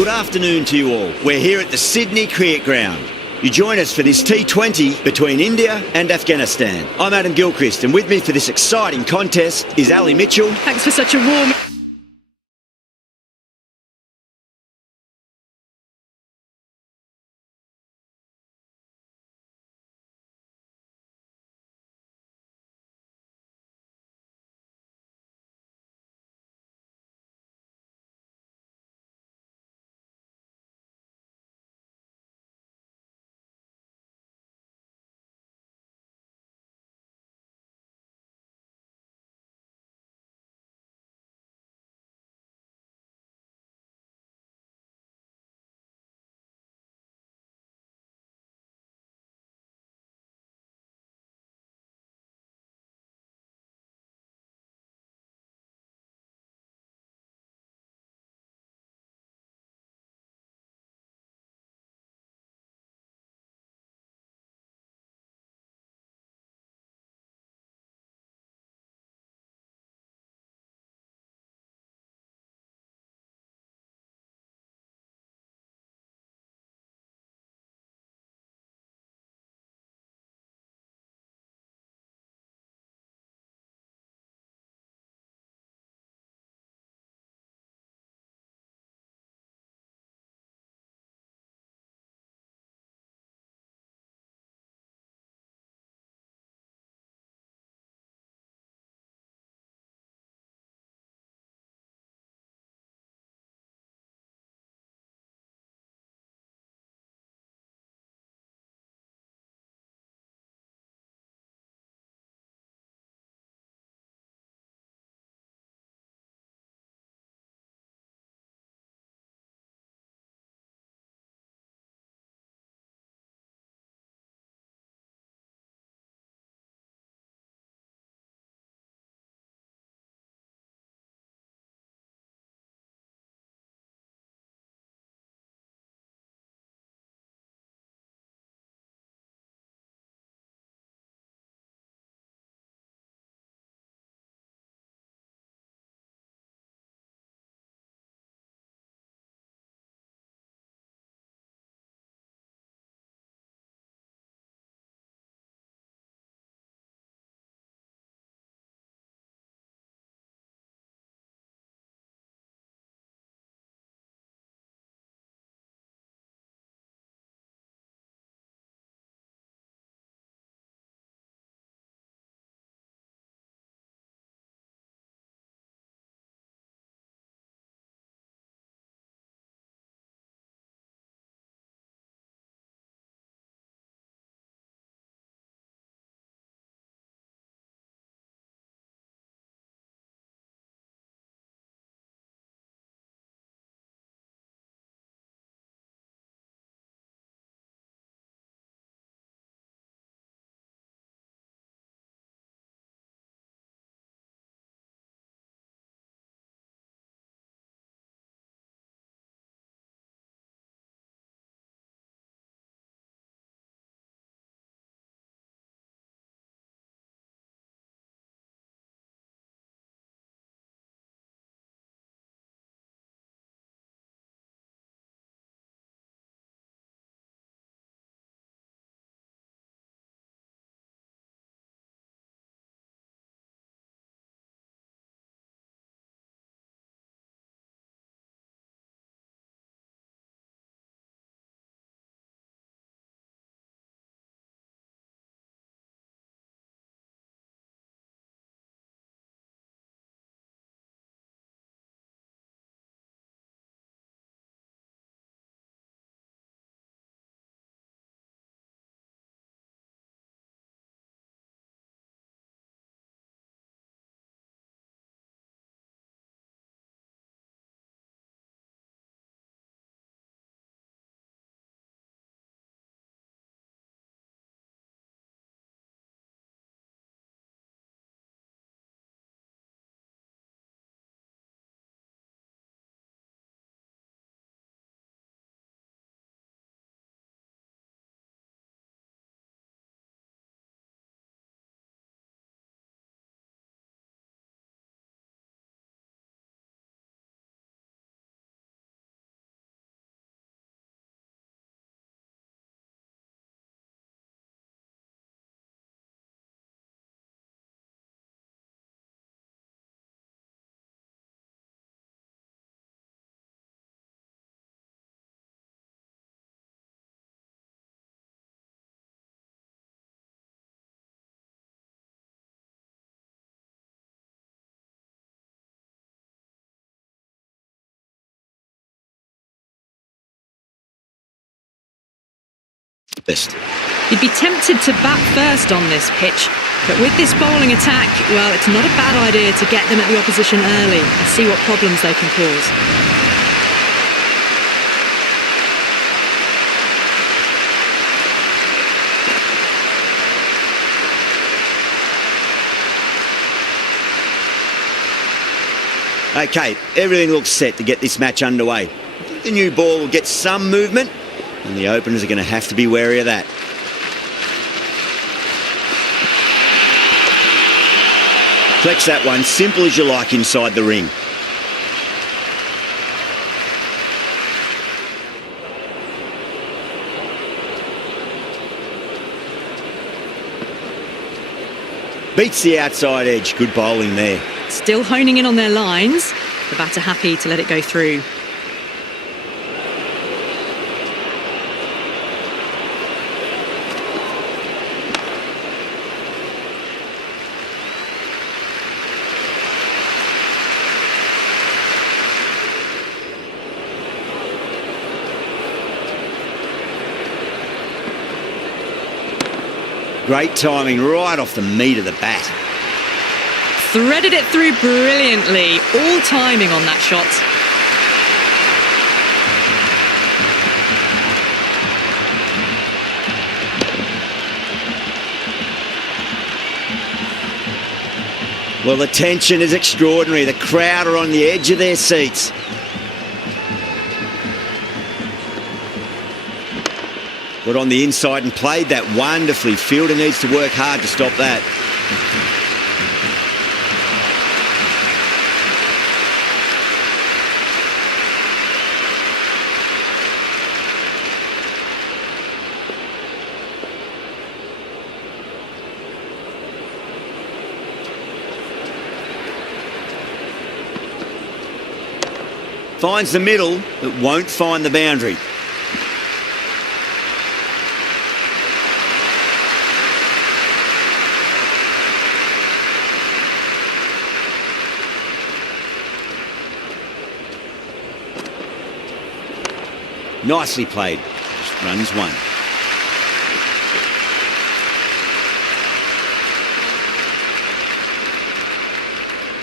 Good afternoon to you all. We're here at the Sydney Cricket Ground. You join us for this T20 between India and Afghanistan. I'm Adam Gilchrist, and with me for this exciting contest is Ali Mitchell. Thanks for such a warm first. You'd be tempted to bat first on this pitch, but with this bowling attack, well, it's not a bad idea to get them at the opposition early and see what problems they can cause. Okay, everything looks set to get this match underway. I think the new ball will get some movement, and the openers are going to have to be wary of that. Flex that one, simple as you like inside the ring. Beats the outside edge, good bowling there. Still honing in on their lines. The batter happy to let it go through. Great timing right off the meat of the bat. Threaded it through brilliantly. All timing on that shot. Well, the tension is extraordinary. The crowd are on the edge of their seats. Got on the inside and played that wonderfully. Fielder needs to work hard to stop that. Finds the middle, but won't find the boundary. Nicely played. Just runs one.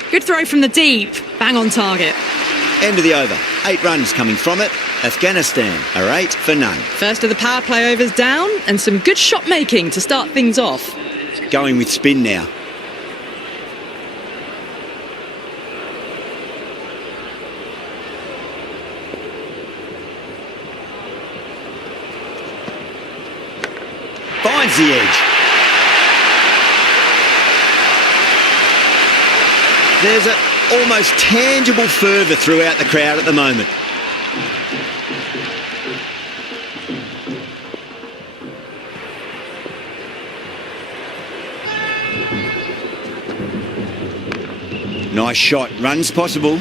Good throw from the deep. Bang on target. End of the over. 8 runs coming from it. Afghanistan are 8 for none. First of the power play overs down, and some good shot making to start things off. Going with spin now. Finds the edge. There's an almost tangible fervour throughout the crowd at the moment. Nice shot. Runs possible.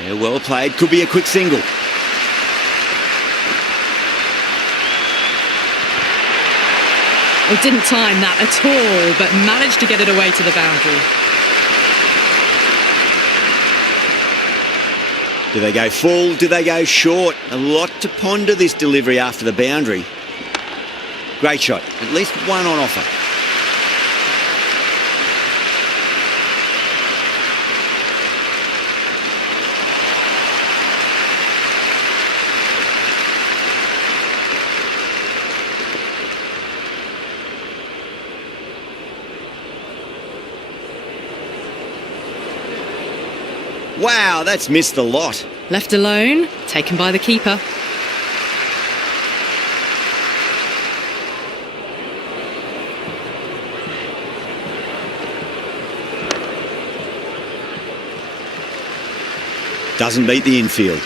Yeah, well played. Could be a quick single. Well, didn't time that at all, but managed to get it away to the boundary. Do they go full? Do they go short? A lot to ponder this delivery after the boundary. Great shot. At least one on offer. Wow, that's missed the lot. Left alone, taken by the keeper. Doesn't beat the infield.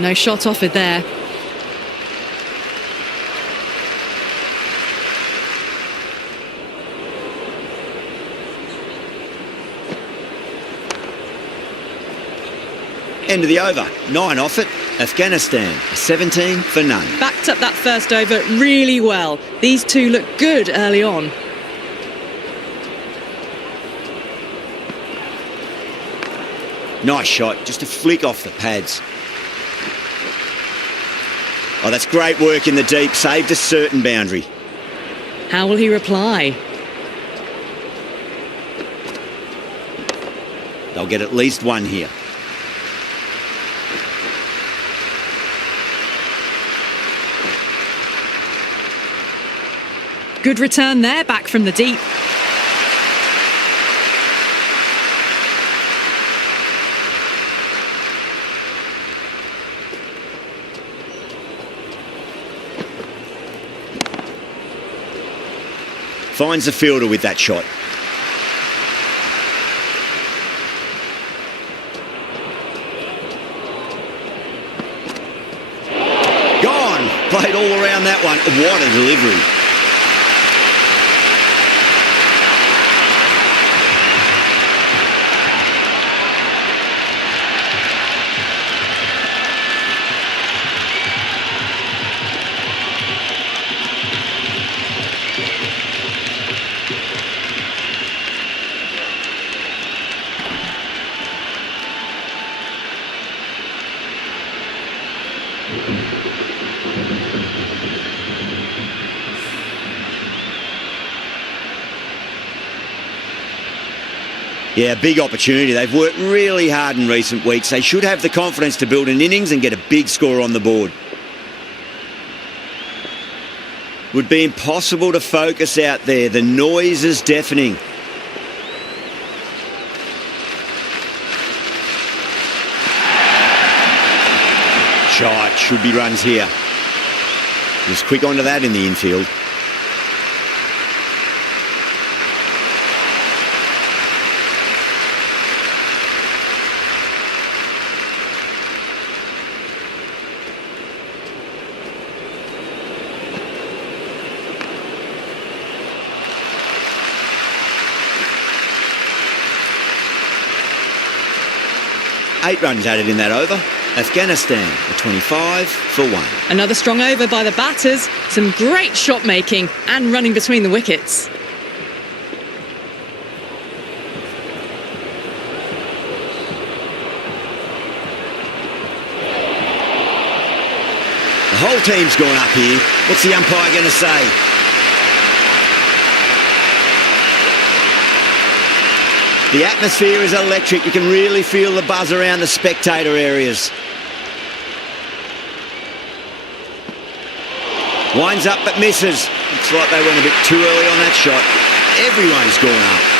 No shot offered there. End of the over. 9 off it. Afghanistan, 17 for none. Backed up that first over really well. These two look good early on. Nice shot, just a flick off the pads. Oh, that's great work in the deep. Saved a certain boundary. How will he reply? They'll get at least one here. Good return there, back from the deep. Finds the fielder with that shot. Gone! Played all around that one. What a delivery. Yeah, big opportunity. They've worked really hard in recent weeks. They should have the confidence to build an innings and get a big score on the board. Would be impossible to focus out there. The noise is deafening. Shot, should be runs here. Was quick onto that in the infield. Eight runs added in that over. Afghanistan, a 25 for 1. Another strong over by the batters. Some great shot making and running between the wickets. The whole team's gone up here. What's the umpire going to say? The atmosphere is electric. You can really feel the buzz around the spectator areas. Winds up but misses. Looks like they went a bit too early on that shot. Everyone's gone up.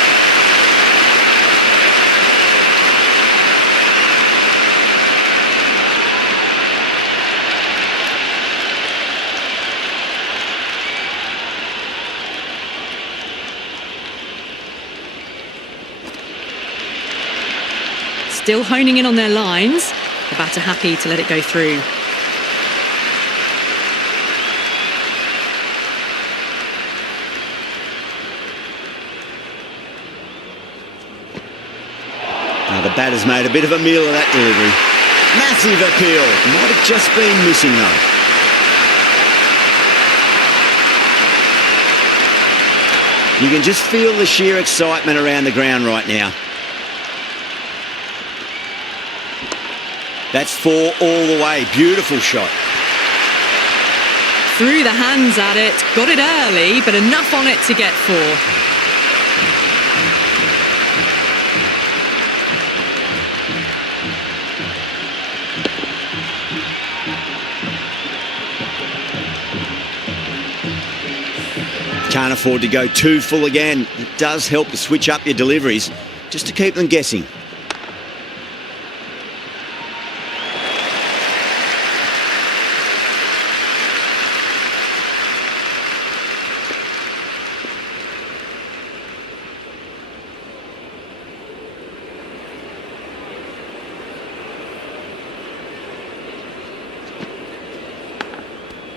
Still honing in on their lines. The batter happy to let it go through. Now the batter's made a bit of a meal of that delivery. Massive appeal. Might have just been missing though. You can just feel the sheer excitement around the ground right now. That's 4 all the way. Beautiful shot. Threw the hands at it, got it early, but enough on it to get 4. Can't afford to go too full again. It does help to switch up your deliveries, just to keep them guessing.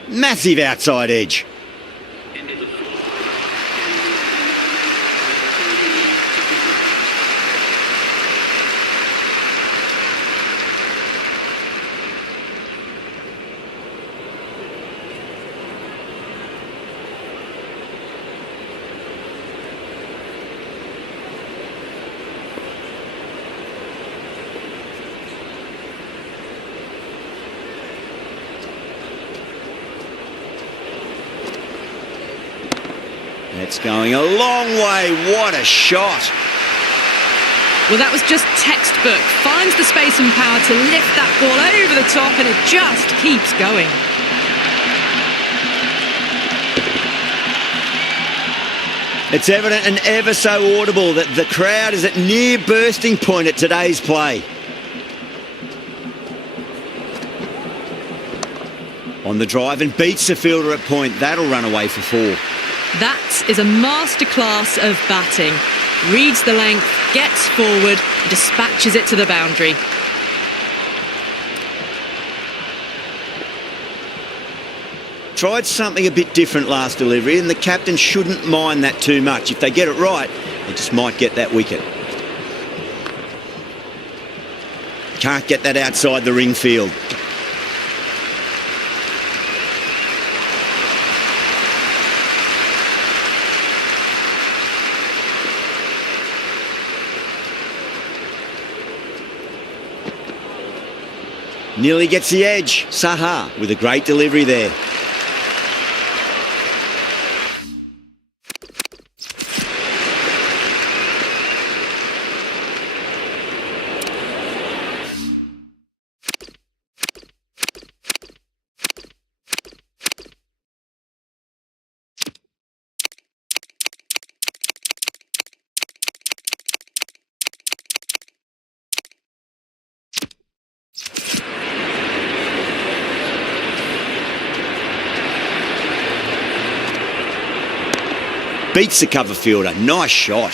Massive outside edge. It's going a long way. What a shot. Well, that was just textbook. Finds the space and power to lift that ball over the top, and it just keeps going. It's evident and ever so audible that the crowd is at near bursting point at today's play. On the drive and beats the fielder at point. That'll run away for 4. That is a masterclass of batting. Reads the length, gets forward, dispatches it to the boundary. Tried something a bit different last delivery, and the captain shouldn't mind that too much. If they get it right, they just might get that wicket. Can't get that outside the ring field. Nearly gets the edge. Saha with a great delivery there. Beats the cover fielder. Nice shot.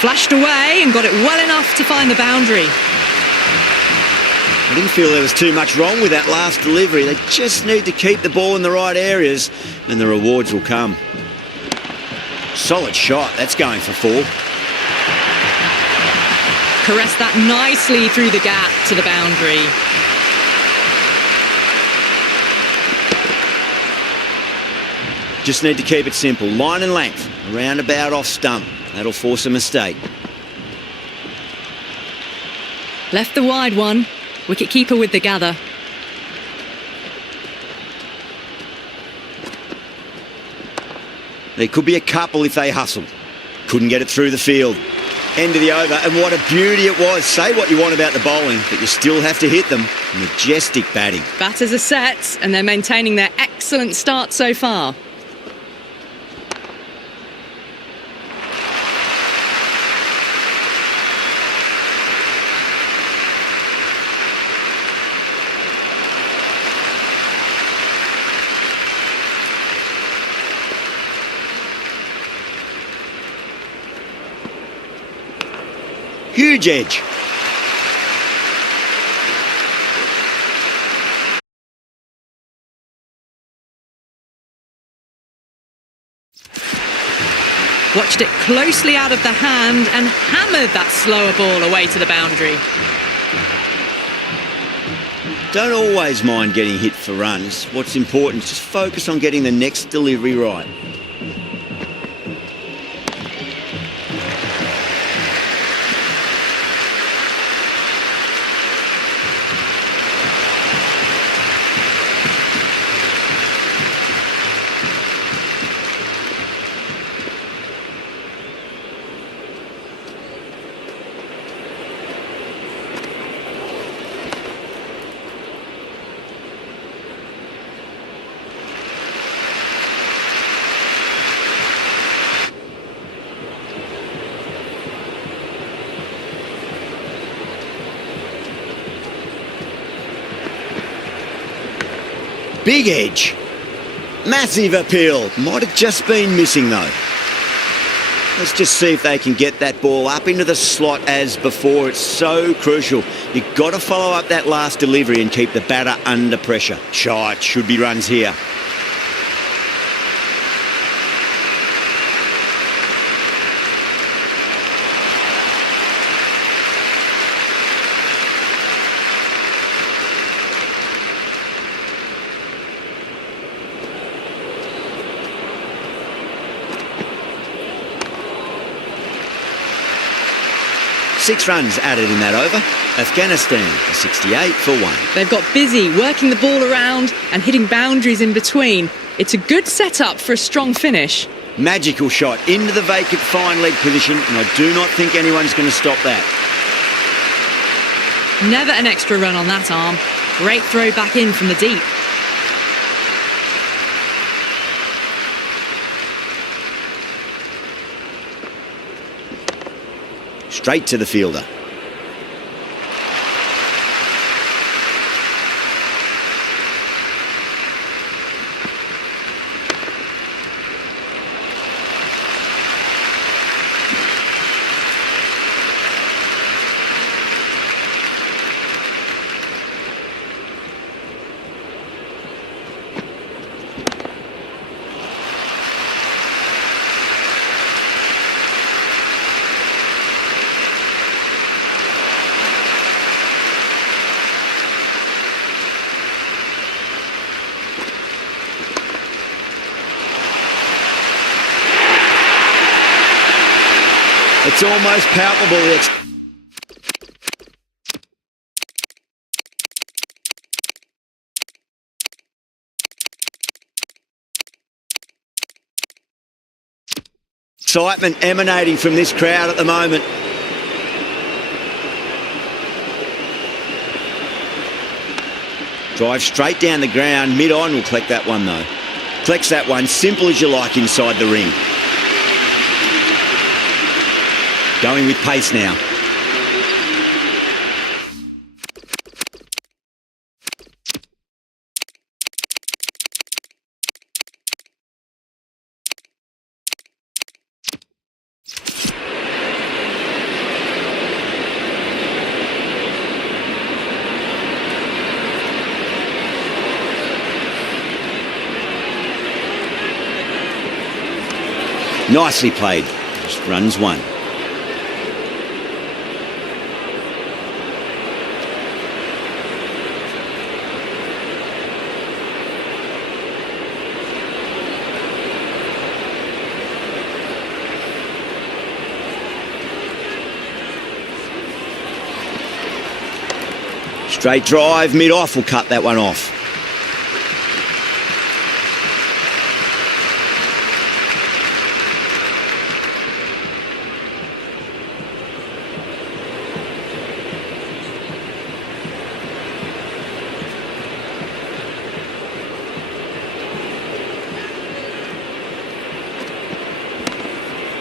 Flashed away and got it well enough to find the boundary. I didn't feel there was too much wrong with that last delivery. They just need to keep the ball in the right areas and the rewards will come. Solid shot. That's going for 4. Caressed that nicely through the gap to the boundary. Just need to keep it simple. Line and length. Around about off stump. That'll force a mistake. Left the wide one. Wicket-keeper with the gather. There could be a couple if they hustle. Couldn't get it through the field. End of the over, and what a beauty it was. Say what you want about the bowling, but you still have to hit them. Majestic batting. Batters are set, and they're maintaining their excellent start so far. Huge edge. Watched it closely out of the hand and hammered that slower ball away to the boundary. Don't always mind getting hit for runs. What's important is just focus on getting the next delivery right. Big edge. Massive appeal. Might have just been missing though. Let's just see if they can get that ball up into the slot as before. It's so crucial. You've got to follow up that last delivery and keep the batter under pressure. Shot, should be runs here. Six runs added in that over. Afghanistan, a 68 for 1. They've got busy working the ball around and hitting boundaries in between. It's a good setup for a strong finish. Magical shot into the vacant fine leg position, and I do not think anyone's going to stop that. Never an extra run on that arm. Great throw back in from the deep. Straight to the fielder. It's almost palpable. Excitement emanating from this crowd at the moment. Drive straight down the ground. Mid-on will collect that one though. Collects that one, simple as you like inside the ring. Going with pace now. Nicely played. Just runs 1. Straight drive, mid-off will cut that one off.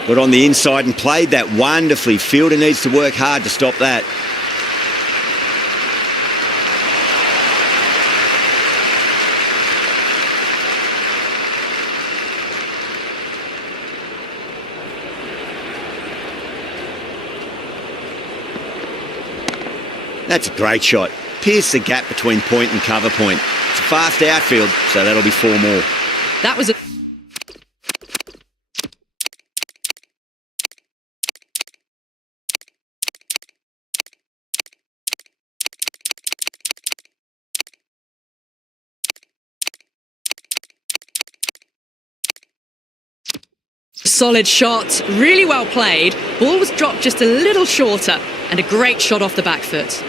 Got on the inside and played that wonderfully. Fielder needs to work hard to stop that. That's a great shot. Pierce the gap between point and cover point. It's a fast outfield, so that'll be 4 more. That was a solid shot, really well played. Ball was dropped just a little shorter, and a great shot off the back foot.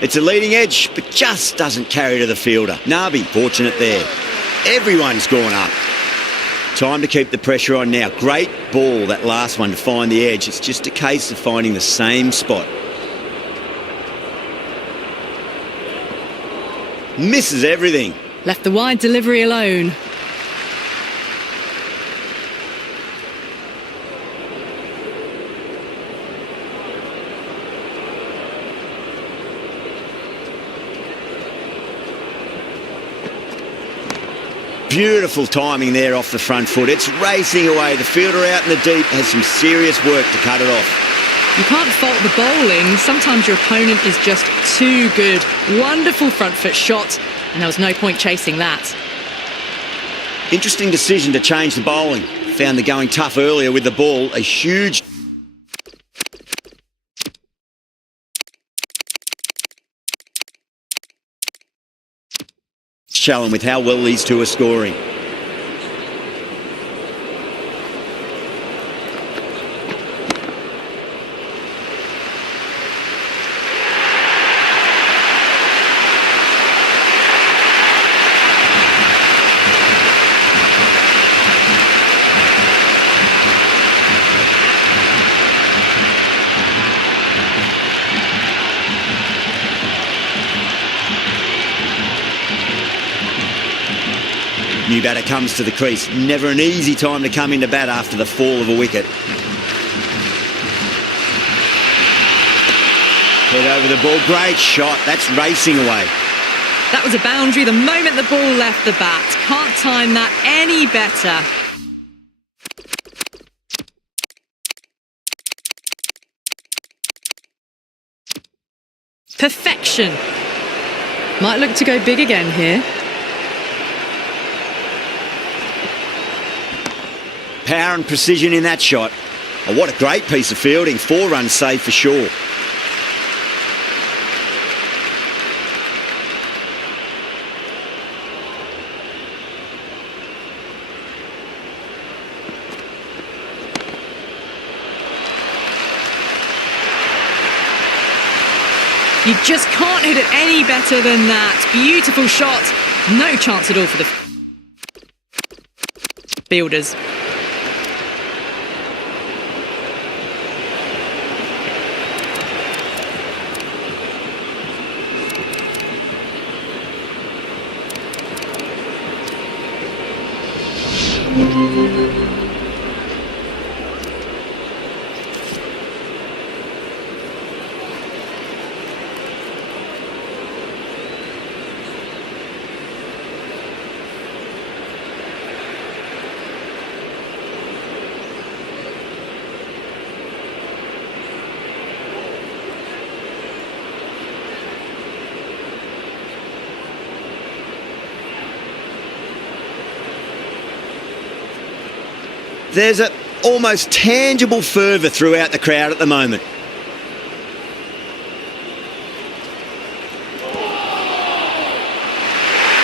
It's a leading edge, but just doesn't carry to the fielder. Nabi, fortunate there. Everyone's gone up. Time to keep the pressure on now. Great ball, that last one, to find the edge. It's just a case of finding the same spot. Misses everything. Left the wide delivery alone. Beautiful timing there off the front foot. It's racing away. The fielder out in the deep has some serious work to cut it off. You can't fault the bowling. Sometimes your opponent is just too good. Wonderful front foot shot, and there was no point chasing that. Interesting decision to change the bowling. Found the going tough earlier with the ball. A huge... challenge with how well these two are scoring. New batter comes to the crease. Never an easy time to come into bat after the fall of a wicket. Head over the ball. Great shot. That's racing away. That was a boundary the moment the ball left the bat. Can't time that any better. Perfection. Might look to go big again here. Power and precision in that shot. Oh, what a great piece of fielding. 4 runs saved for sure. You just can't hit it any better than that. Beautiful shot. No chance at all for the fielders. There's an almost tangible fervour throughout the crowd at the moment.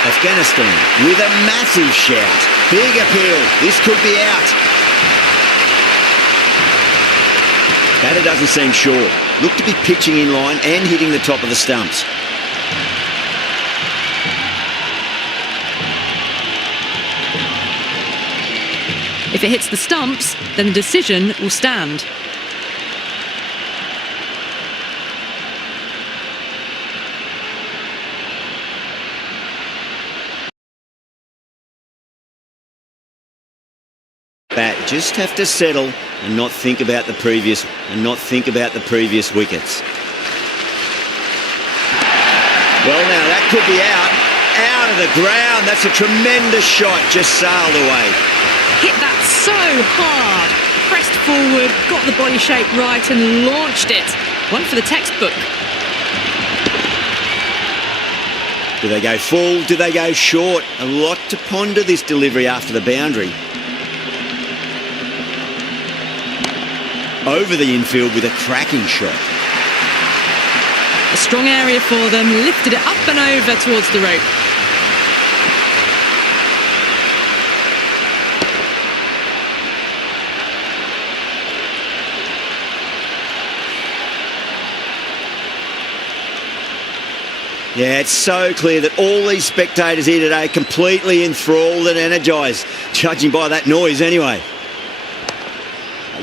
Afghanistan with a massive shout. Big appeal. This could be out. Batter doesn't seem sure. Look to be pitching in line and hitting the top of the stumps. If it hits the stumps, then the decision will stand. Bat just have to settle and not think about the previous wickets. Well, now that could be out of the ground. That's a tremendous shot, just sailed away. Hit that so hard, pressed forward, got the body shape right and launched it. One for the textbook. Do they go full? Do they go short? A lot to ponder this delivery after the boundary. Over the infield with a cracking shot. A strong area for them, lifted it up and over towards the rope. Yeah, it's so clear that all these spectators here today are completely enthralled and energised, judging by that noise anyway.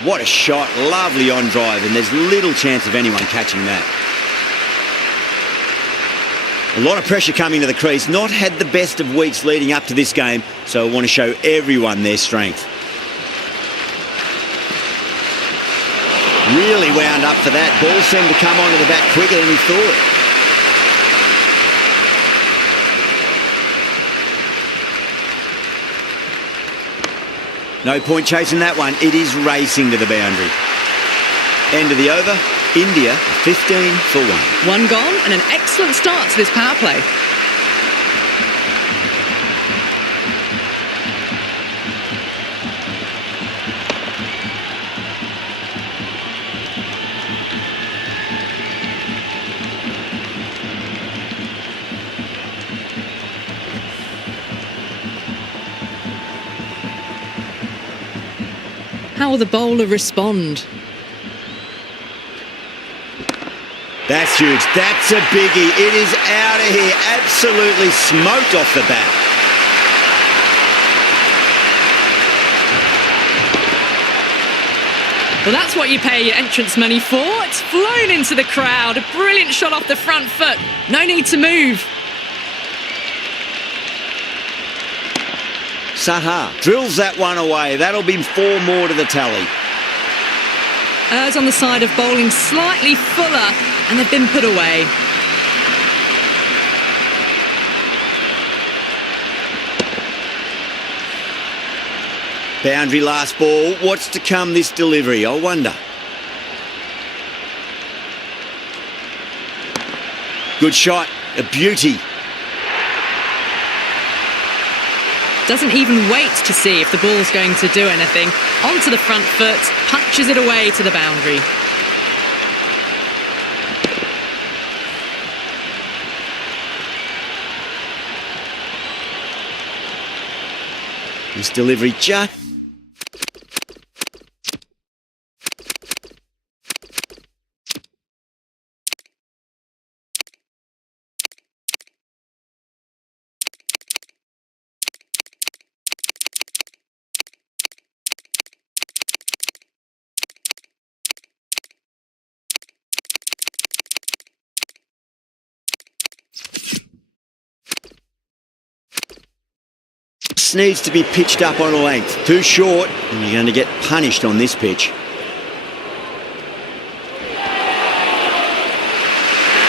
What a shot, lovely on drive, and there's little chance of anyone catching that. A lot of pressure coming to the crease, not had the best of weeks leading up to this game, so I want to show everyone their strength. Really wound up for that. Ball seemed to come onto the bat quicker than he thought. No point chasing that one. It is racing to the boundary. End of the over. India 15 for 1. One gone and an excellent start to this power play. How will the bowler respond? That's huge. That's a biggie. It is out of here. Absolutely smoked off the bat. Well, that's what you pay your entrance money for. It's flown into the crowd. A brilliant shot off the front foot. No need to move. Saha drills that one away. That'll be 4 more to the tally. Errs on the side of bowling slightly fuller, and they've been put away. Boundary last ball. What's to come this delivery? I wonder. Good shot. A beauty. Doesn't even wait to see if the ball's going to do anything. Onto the front foot, punches it away to the boundary. This delivery just... needs to be pitched up on a length. Too short, and you're going to get punished on this pitch.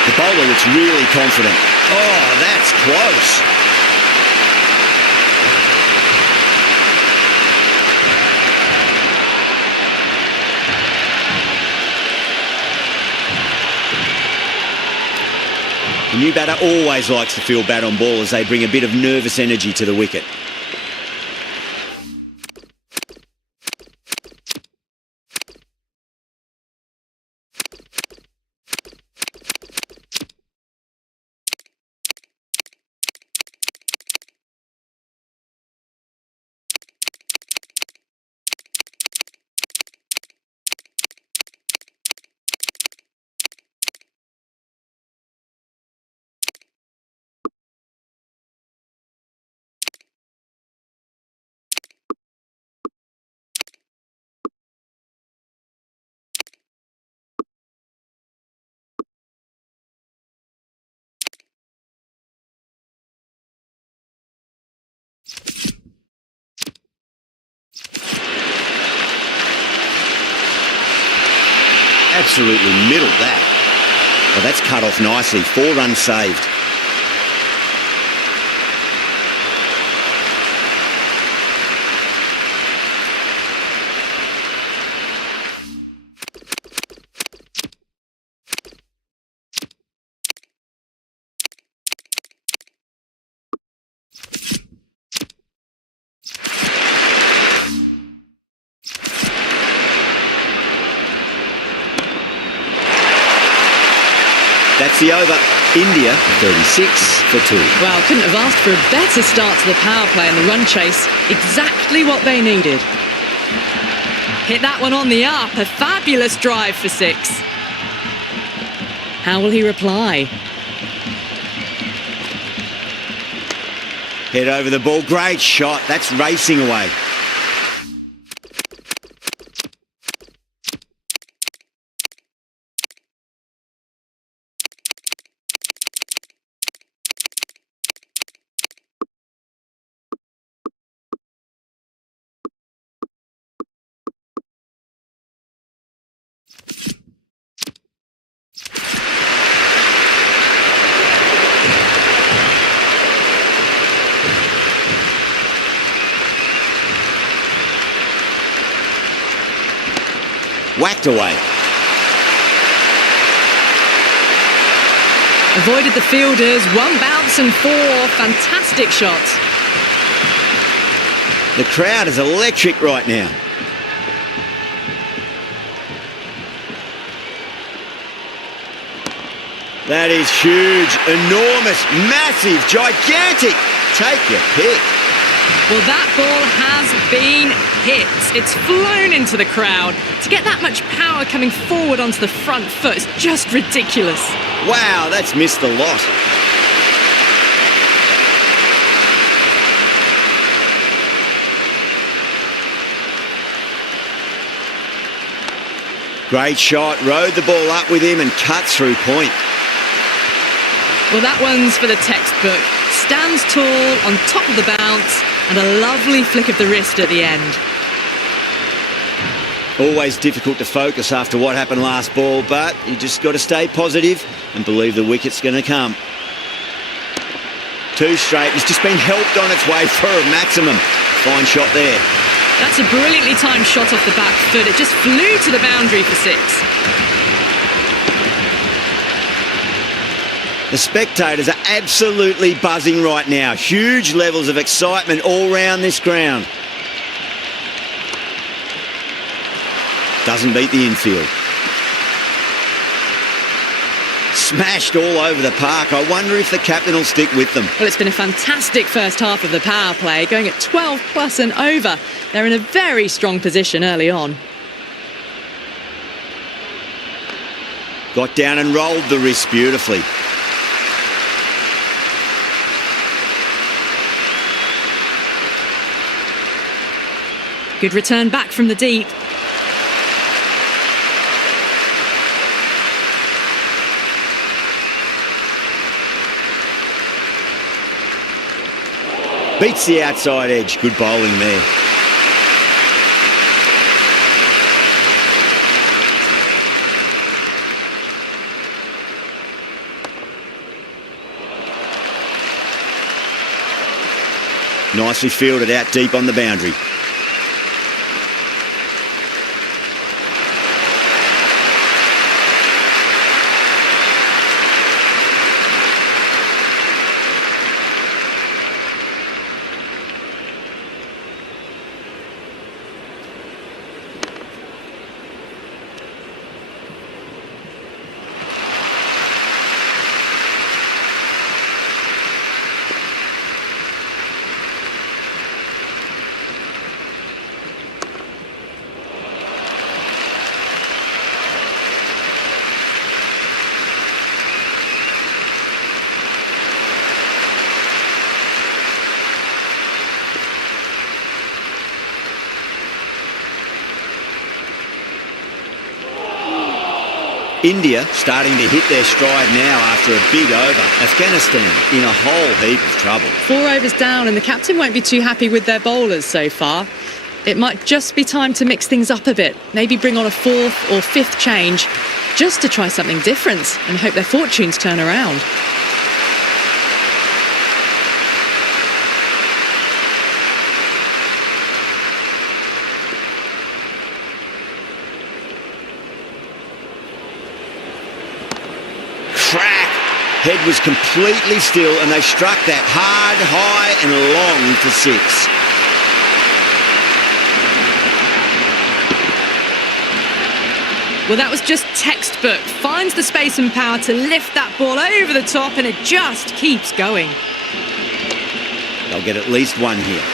The bowler looks really confident. Oh, that's close. The new batter always likes to feel bad on ball as they bring a bit of nervous energy to the wicket. Absolutely middled that. Well, that's cut off nicely. 4 runs saved. That's the over. India 36 for 2. Well, couldn't have asked for a better start to the power play and the run chase. Exactly what they needed. Hit that one on the up. A fabulous drive for 6. How will he reply? Head over the ball. Great shot. That's racing away. whacked away. Avoided the fielders, one bounce and four. Fantastic shots. The crowd is electric right now. That is huge, enormous, massive, gigantic. Take your pick. Well, that ball has been hit. It's flown into the crowd. To get that much power coming forward onto the front foot is just ridiculous. Wow, that's missed the lot. Great shot, rode the ball up with him and cut through point. Well, that one's for the textbook. Stands tall, on top of the bounce, and a lovely flick of the wrist at the end. Always difficult to focus after what happened last ball, but you just got to stay positive and believe the wicket's going to come. Two straight. He's just been helped on its way for a maximum. Fine shot there. That's a brilliantly timed shot off the back foot. It just flew to the boundary for six. The spectators are absolutely buzzing right now. Huge levels of excitement all round this ground. Doesn't beat the infield. Smashed all over the park. I wonder if the captain will stick with them. Well, it's been a fantastic first half of the power play, going at 12 plus and over. They're in a very strong position early on. Got down and rolled the wrist beautifully. Good return back from the deep. Beats the outside edge. Good bowling there. Nicely fielded out deep on the boundary. India starting to hit their stride now after a big over. Afghanistan in a whole heap of trouble. 4 overs down and the captain won't be too happy with their bowlers so far. It might just be time to mix things up a bit. Maybe bring on a 4th or 5th change just to try something different and hope their fortunes turn around. Head was completely still and they struck that hard, high and long for 6. Well, that was just textbook. Finds the space and power to lift that ball over the top and it just keeps going. They'll get at least one here.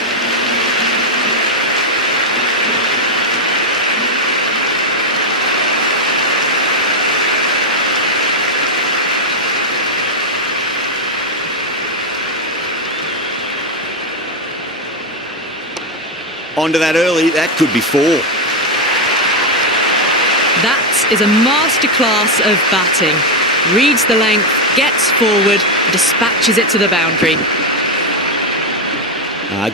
Onto that early, that could be 4. That is a masterclass of batting. Reads the length, gets forward, dispatches it to the boundary.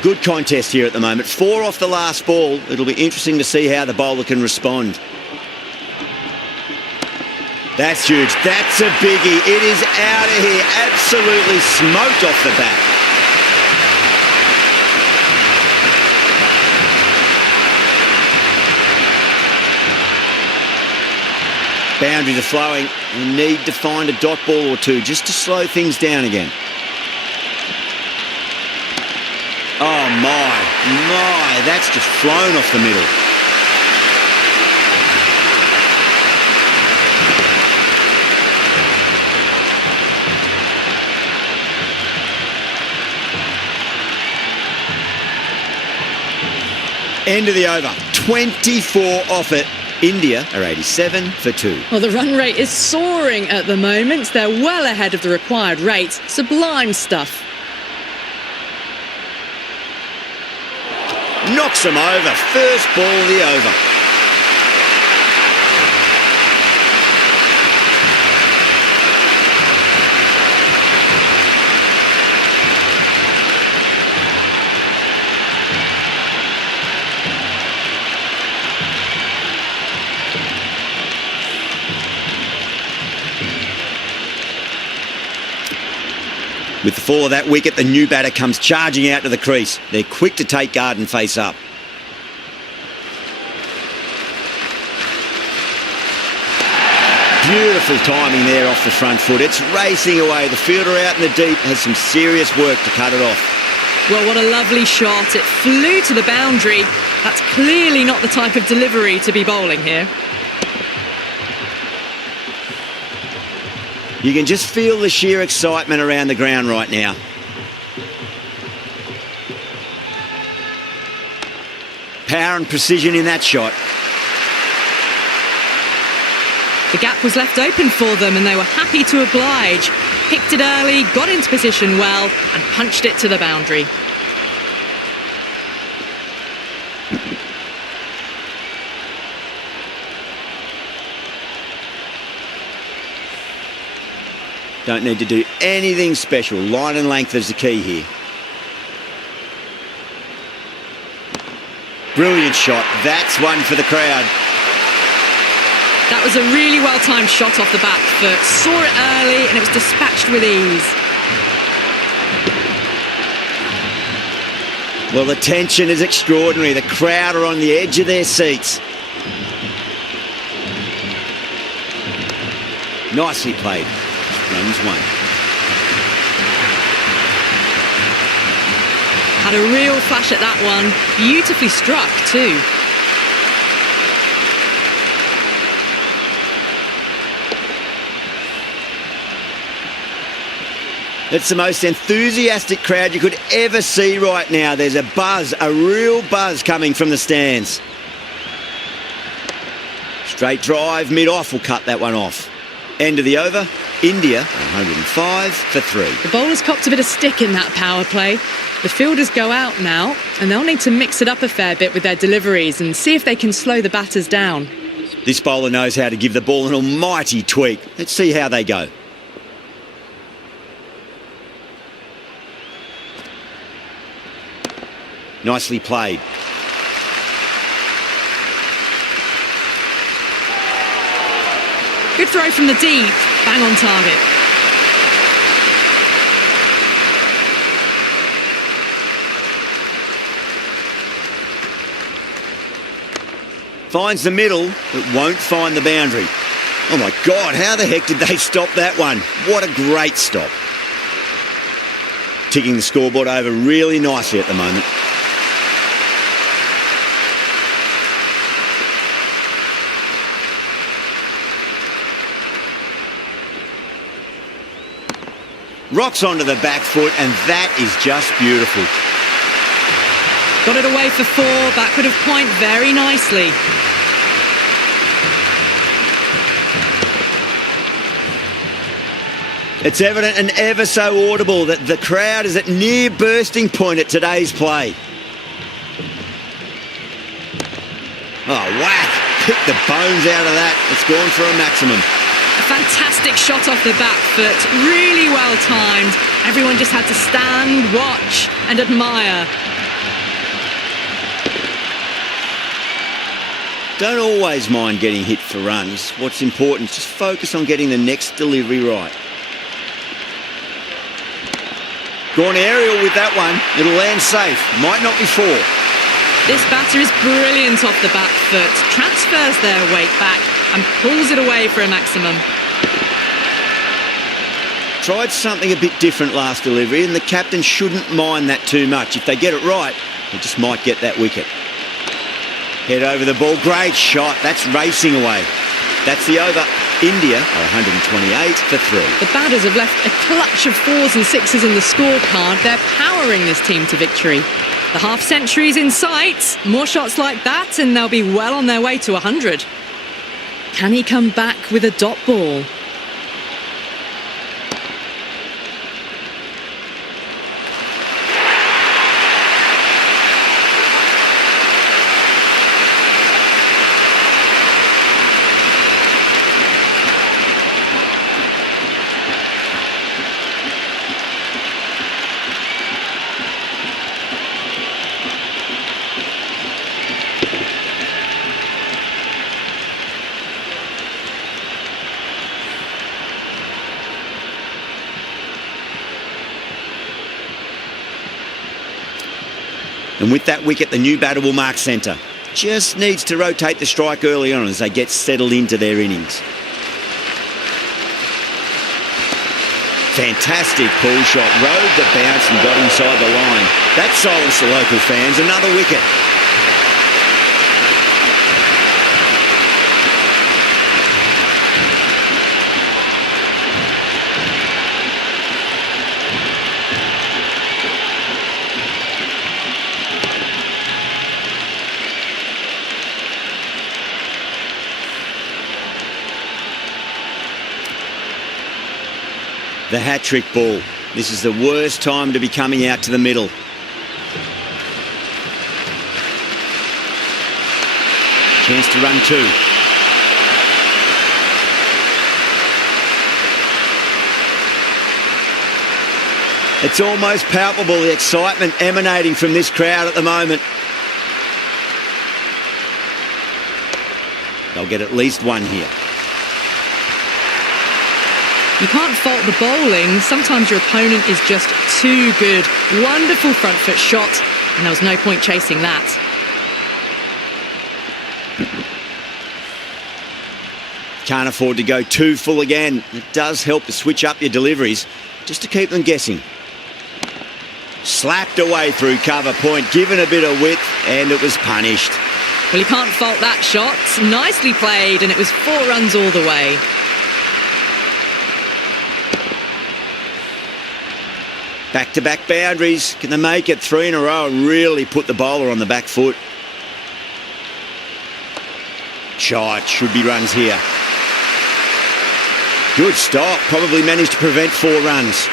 Good contest here at the moment. 4 off the last ball. It'll be interesting to see how the bowler can respond. That's huge. That's a biggie. It is out of here. Absolutely smoked off the bat. Boundaries are flowing. We need to find a dot ball or two just to slow things down again. Oh my, that's just flown off the middle. End of the over. 24 off it. India are 87 for 2. Well, the run rate is soaring at the moment. They're well ahead of the required rate. Sublime stuff. Knocks them over. First ball of the over. With the fall of that wicket, the new batter comes charging out to the crease. They're quick to take guard and face up. Beautiful timing there off the front foot. It's racing away. The fielder out in the deep has some serious work to cut it off. Well, what a lovely shot. It flew to the boundary. That's clearly not the type of delivery to be bowling here. You can just feel the sheer excitement around the ground right now. Power and precision in that shot. The gap was left open for them and they were happy to oblige. Picked it early, got into position well and punched it to the boundary. Don't need to do anything special. Line and length is the key here. Brilliant shot. That's one for the crowd. That was a really well-timed shot off the back foot. Saw it early and it was dispatched with ease. Well, the tension is extraordinary. The crowd are on the edge of their seats. Nicely played. Runs one. Had a real flash at that one. Beautifully struck too. It's the most enthusiastic crowd you could ever see right now. There's a buzz, a real buzz coming from the stands. Straight drive, mid-off will cut that one off. End of the over. India 105 for 3. The bowlers copped a bit of stick in that power play. The fielders go out now and they'll need to mix it up a fair bit with their deliveries and see if they can slow the batters down. This bowler knows how to give the ball an almighty tweak. Let's see how they go. Nicely played. Good throw from the deep, bang on target. Finds the middle, but won't find the boundary. Oh my God, how the heck did they stop that one? What a great stop. Ticking the scoreboard over really nicely at the moment. Rocks onto the back foot, and that is just beautiful. Got it away for 4, backward of point very nicely. It's evident and ever so audible that the crowd is at near bursting point at today's play. Oh, whack! Pick the bones out of that. It's gone for a maximum. A fantastic shot off the back foot, really well timed. Everyone just had to stand, watch and admire. Don't always mind getting hit for runs. What's important is just focus on getting the next delivery right. Gone aerial with that one. It'll land safe. Might not be 4. This batter is brilliant off the back foot, transfers their weight back and pulls it away for a maximum. Tried something a bit different last delivery, and the captain shouldn't mind that too much. If they get it right, they just might get that wicket. Head over the ball, great shot. That's racing away. That's the over. India are 128 for 3. The batters have left a clutch of 4s and 6s in the scorecard. They're powering this team to victory. The half-century's in sight. More shots like that and they'll be well on their way to 100. Can he come back with a dot ball? And with that wicket, the new batter will mark centre. Just needs to rotate the strike early on as they get settled into their innings. Fantastic pull shot. Rode the bounce and got inside the line. That silenced the local fans. Another wicket. The hat-trick ball. This is the worst time to be coming out to the middle. Chance to run 2. It's almost palpable, the excitement emanating from this crowd at the moment. They'll get at least 1 here. You can't fault the bowling. Sometimes your opponent is just too good. Wonderful front foot shot, and there was no point chasing that. Can't afford to go too full again. It does help to switch up your deliveries, just to keep them guessing. Slapped away through cover point, given a bit of width, and it was punished. Well, you can't fault that shot. Nicely played, and it was 4 runs all the way. Back-to-back boundaries. Can they make it 3 in a row and really put the bowler on the back foot? Shot. Should be runs here. Good stop. Probably managed to prevent 4 runs.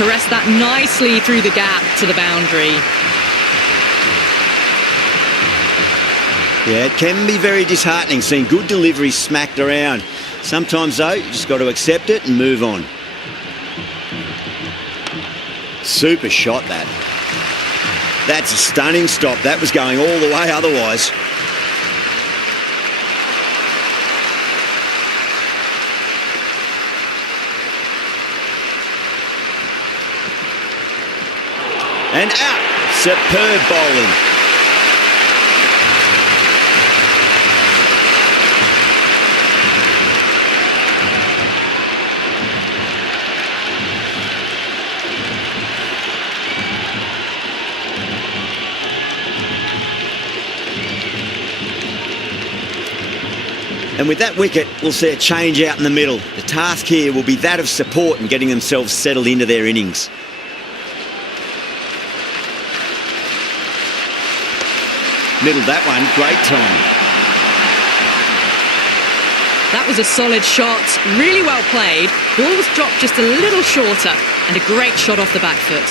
Caressed that nicely through the gap to the boundary. Yeah, it can be very disheartening seeing good deliveries smacked around. Sometimes, though, you just got to accept it and move on. Super shot, that. That's a stunning stop. That was going all the way otherwise. And out. Superb bowling. And with that wicket, we'll see a change out in the middle. The task here will be that of support and getting themselves settled into their innings. Middled that one, great time. That was a solid shot, really well played. Ball was dropped just a little shorter and a great shot off the back foot.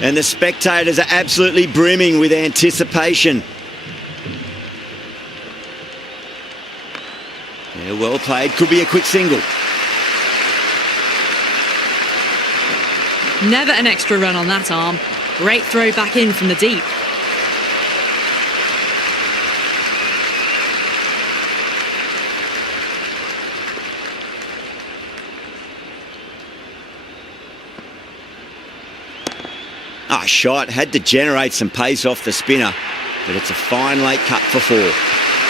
And the spectators are absolutely brimming with anticipation. Yeah, well played. Could be a quick single. Never an extra run on that arm. Great throw back in from the deep. Shot. Had to generate some pace off the spinner, but it's a fine late cut for 4.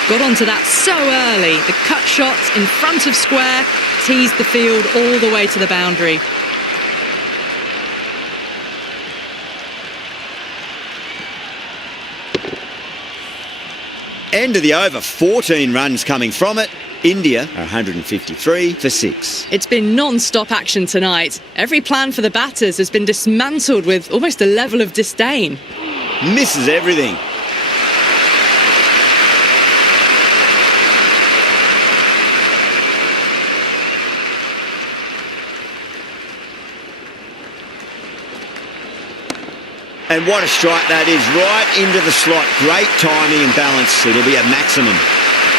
Got onto that so early. The cut shot in front of square teased the field all the way to the boundary. End of the over, 14 runs coming from it. India are 153 for 6. It's been non-stop action tonight. Every plan for the batters has been dismantled with almost a level of disdain. Misses everything. And what a strike that is, right into the slot. Great timing and balance. It'll be a maximum.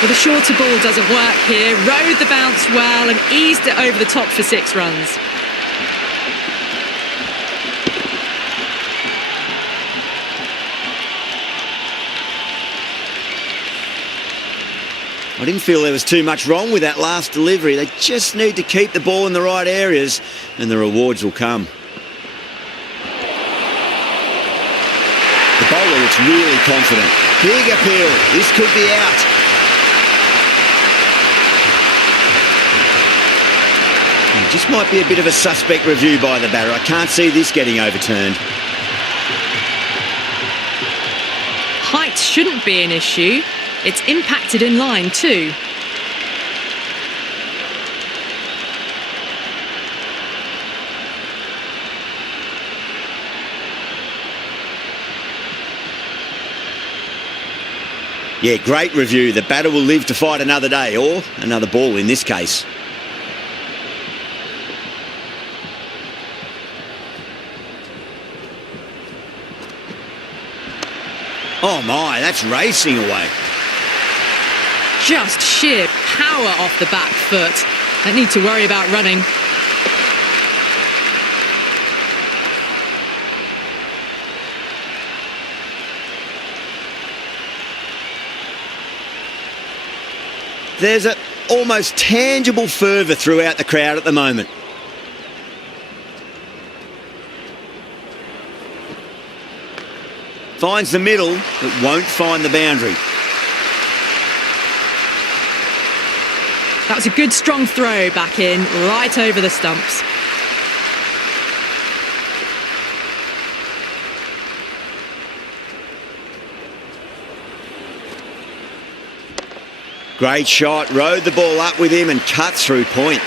Well, the shorter ball doesn't work here. Rode the bounce well and eased it over the top for 6 runs. I didn't feel there was too much wrong with that last delivery. They just need to keep the ball in the right areas and the rewards will come. The bowler looks really confident. Big appeal. This could be out. Just might be a bit of a suspect review by the batter. I can't see this getting overturned. Height shouldn't be an issue. It's impacted in line too. Yeah, great review. The batter will live to fight another day, or another ball in this case. Oh my, that's racing away. Just sheer power off the back foot. Don't need to worry about running. There's an almost tangible fervour throughout the crowd at the moment. Finds the middle, but won't find the boundary. That was a good strong throw back in, right over the stumps. Great shot, rode the ball up with him and cut through point.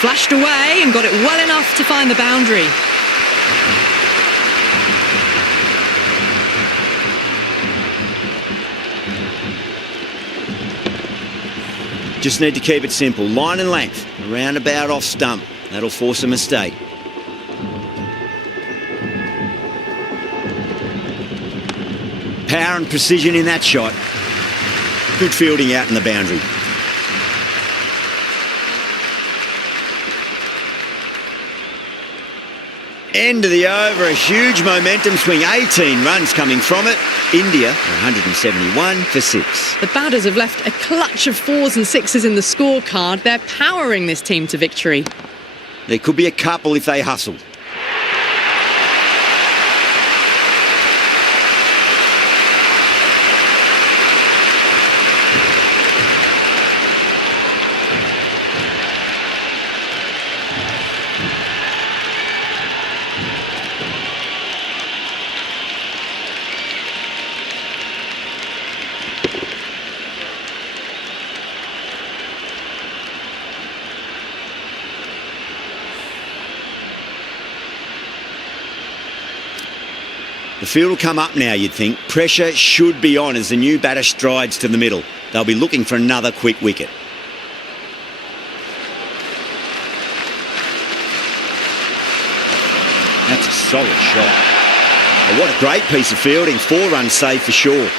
Flashed away and got it well enough to find the boundary. Just need to keep it simple. Line and length, around about off stump. That'll force a mistake. Power and precision in that shot. Good fielding out in the boundary. End of the over, a huge momentum swing, 18 runs coming from it. India 171 for 6. The batters have left a clutch of 4s and 6s in the scorecard. They're powering this team to victory. There could be a couple if they hustle. The field will come up now, you'd think. Pressure should be on as the new batter strides to the middle. They'll be looking for another quick wicket. That's a solid shot. Oh, what a great piece of fielding. 4 runs saved for sure.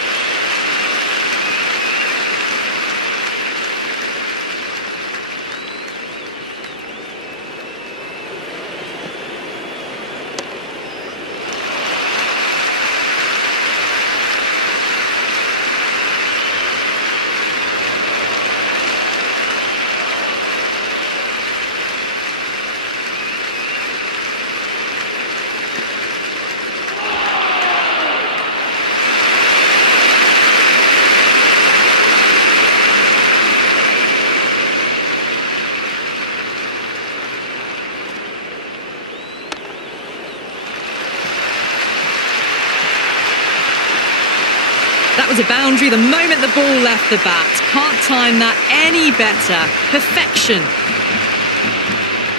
That was a boundary the moment the ball left the bat. Can't time that any better. Perfection.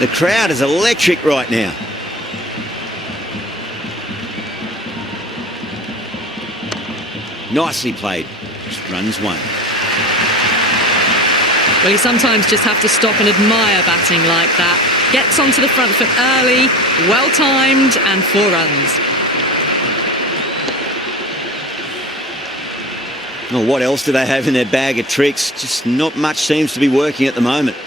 The crowd is electric right now. Nicely played. Just runs 1. Well, you sometimes just have to stop and admire batting like that. Gets onto the front foot early, well timed, and 4 runs. Oh, what else do they have in their bag of tricks? Just not much seems to be working at the moment.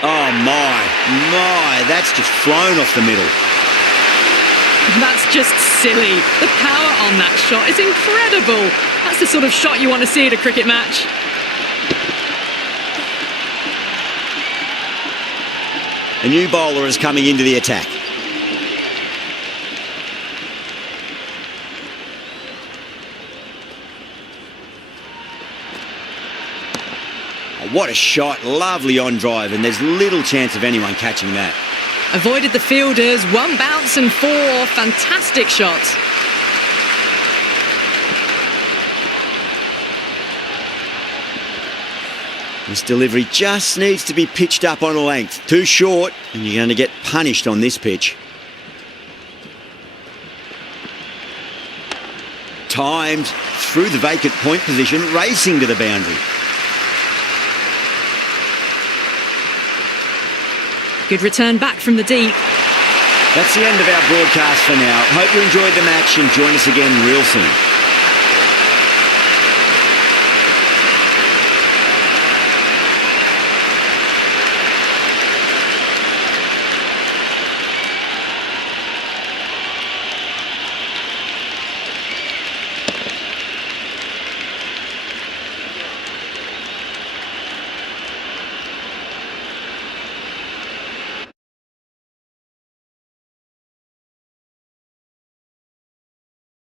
Oh, my, that's just flown off the middle. That's just silly. The power on that shot is incredible. That's the sort of shot you want to see at a cricket match. A new bowler is coming into the attack. What a shot, lovely on drive, and there's little chance of anyone catching that. Avoided the fielders, 1 bounce and 4, fantastic shots. This delivery just needs to be pitched up on a length. Too short, and you're going to get punished on this pitch. Timed through the vacant point position, racing to the boundary. Good return back from the deep. That's the end of our broadcast for now. Hope you enjoyed the match and join us again real soon.